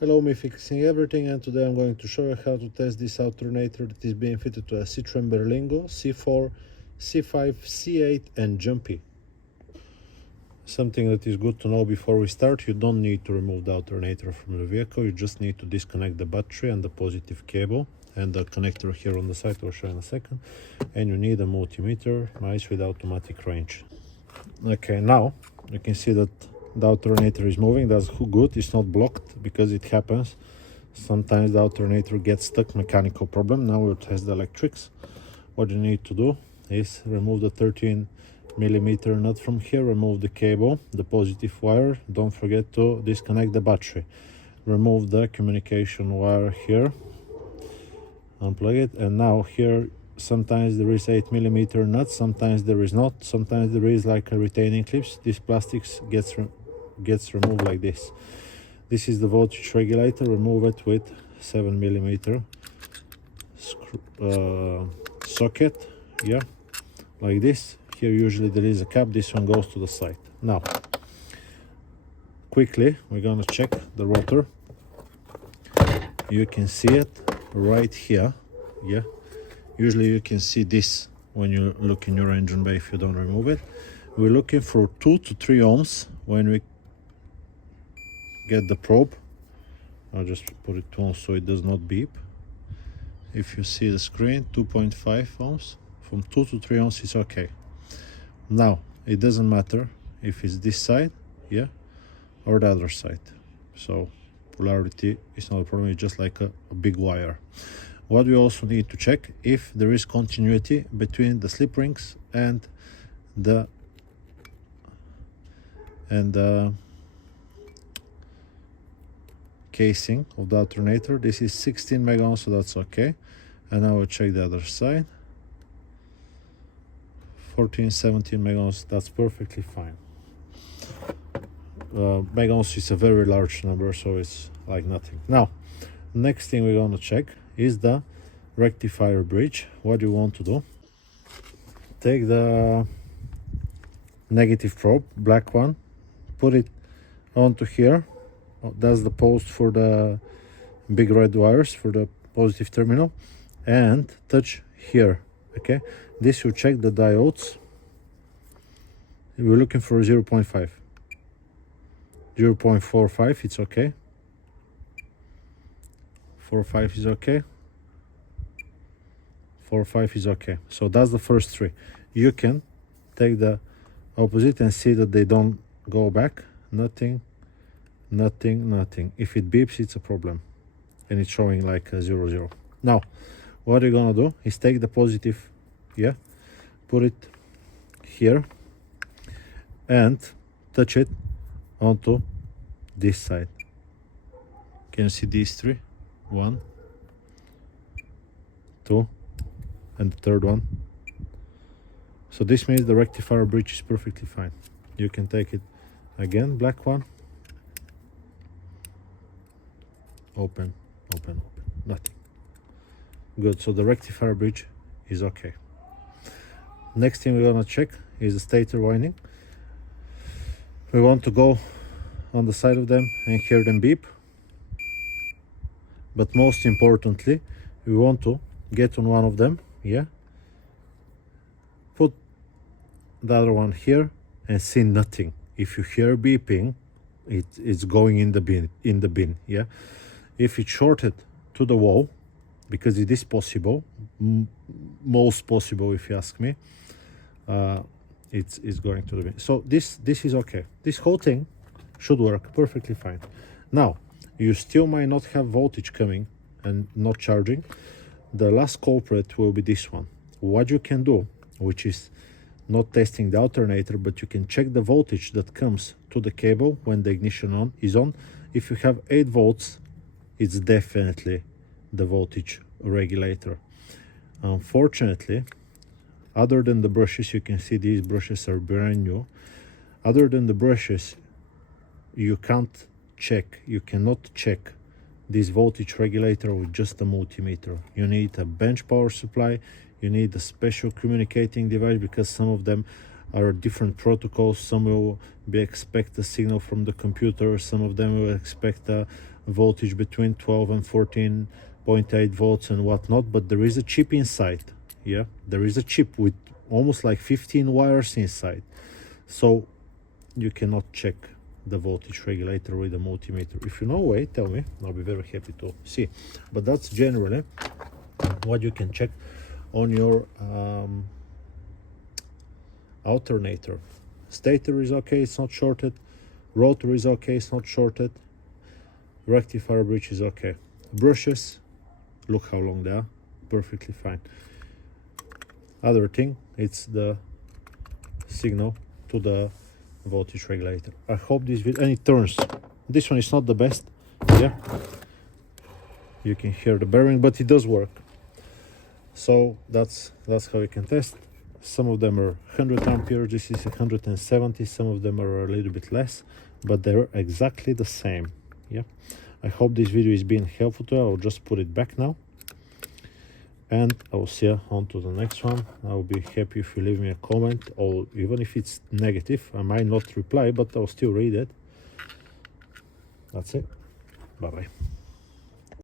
Hello, me fixing everything, and today I'm going to show you how to test this alternator that is being fitted to a Citroen Berlingo C4, C5, C8 and Jumpy. Something that is good to know before we start: you don't need to remove the alternator from the vehicle, you just need to disconnect the battery and the positive cable and the connector here on the side, I'll show you in a second. And you need a multimeter, nice with automatic range. Okay, now you can see that the alternator is moving. That's good, it's not blocked, because it happens. Sometimes the alternator gets stuck, mechanical problem. Now we'll test the electrics. What you need to do is remove the 13mm nut from here, remove the cable, the positive wire. Don't forget to disconnect the battery. Remove the communication wire here, unplug it, and now here sometimes there is 8mm nut, sometimes there is not, sometimes there is like a retaining clips. This plastic gets removed like this. This is the voltage regulator. Remove it with 7mm socket, yeah, like this. Here usually there is a cap, this one goes to the side. Now quickly we're gonna check the rotor. You can see it right here, yeah. Usually you can see this when you look in your engine bay if you don't remove it. We're looking for 2 to 3 ohms when we get the probe. I'll just put it on so it does not beep. If you see the screen, 2.5 ohms. From 2 to 3 ohms is okay. Now it doesn't matter if it's this side, yeah, or the other side. So polarity is not a problem, it's just like a big wire. What we also need to check if there is continuity between the slip rings and the casing of the alternator. This is 16 mega ohms, so that's okay. And now we'll check the other side. 14, 17 mega ohms, that's perfectly fine. Mega ohms is a very large number, so it's like nothing. Now, next thing we're going to check is the rectifier bridge. What you want to do: take the negative probe, black one, put it onto here. That's the post for the big red wires for the positive terminal, and touch here. Okay, this will check the diodes. We're looking for 0.5, 0.45, it's okay. 4.5 is okay. 4.5 is okay. So that's the first three. You can take the opposite and see that they don't go back. Nothing, nothing, nothing. If it beeps, it's a problem, and it's showing like a 0, 0. Now what you're gonna do is take the positive, yeah, put it here and touch it onto this side. Can you see these three? 1, 2, and the third one. So this means the rectifier bridge is perfectly fine. You can take it again, black one, open, open, open, nothing. Good, so the rectifier bridge is okay. Next thing we're gonna check is the stator winding. We want to go on the side of them and hear them beep. But most importantly, we want to get on one of them, yeah, put the other one here and see nothing. If you hear beeping, it's going in the bin, yeah. If it's shorted to the wall, because it is possible, most possible if you ask me, it's going to the bin. So this is okay. This whole thing should work perfectly fine. Now you still might not have voltage coming and not charging. The last culprit will be this one. What you can do, which is not testing the alternator, but you can check the voltage that comes to the cable when the ignition is on. If you have 8 volts, it's definitely the voltage regulator. Unfortunately, other than the brushes, you can see these brushes are brand new. Other than the brushes, you can't check, you cannot check this voltage regulator with just a multimeter. You need a bench power supply, you need a special communicating device, because some of them are different protocols. Some will expect a signal from the computer, some of them will expect a voltage between 12 and 14.8 volts and whatnot, but there is a chip inside. Yeah, there is a chip with almost like 15 wires inside, so you cannot check the voltage regulator with a multimeter. If you know a way, tell me, I'll be very happy to see. But that's generally what you can check on your alternator. Stator is okay, it's not shorted. Rotor is okay, it's not shorted. Rectifier bridge is okay. Brushes, look how long they are, perfectly fine. Other thing, it's the signal to the voltage regulator. I hope this video, and it turns. This one is not the best. Yeah, you can hear the bearing, but it does work. So that's how you can test. Some of them are 100 amperes, this is 170, some of them are a little bit less, but they're exactly the same. Yeah, I hope this video is being helpful to you. I'll just put it back now, and I will see you on to the next one. I'll be happy if you leave me a comment, or even if it's negative, I might not reply, but I'll still read it. That's it. Bye bye.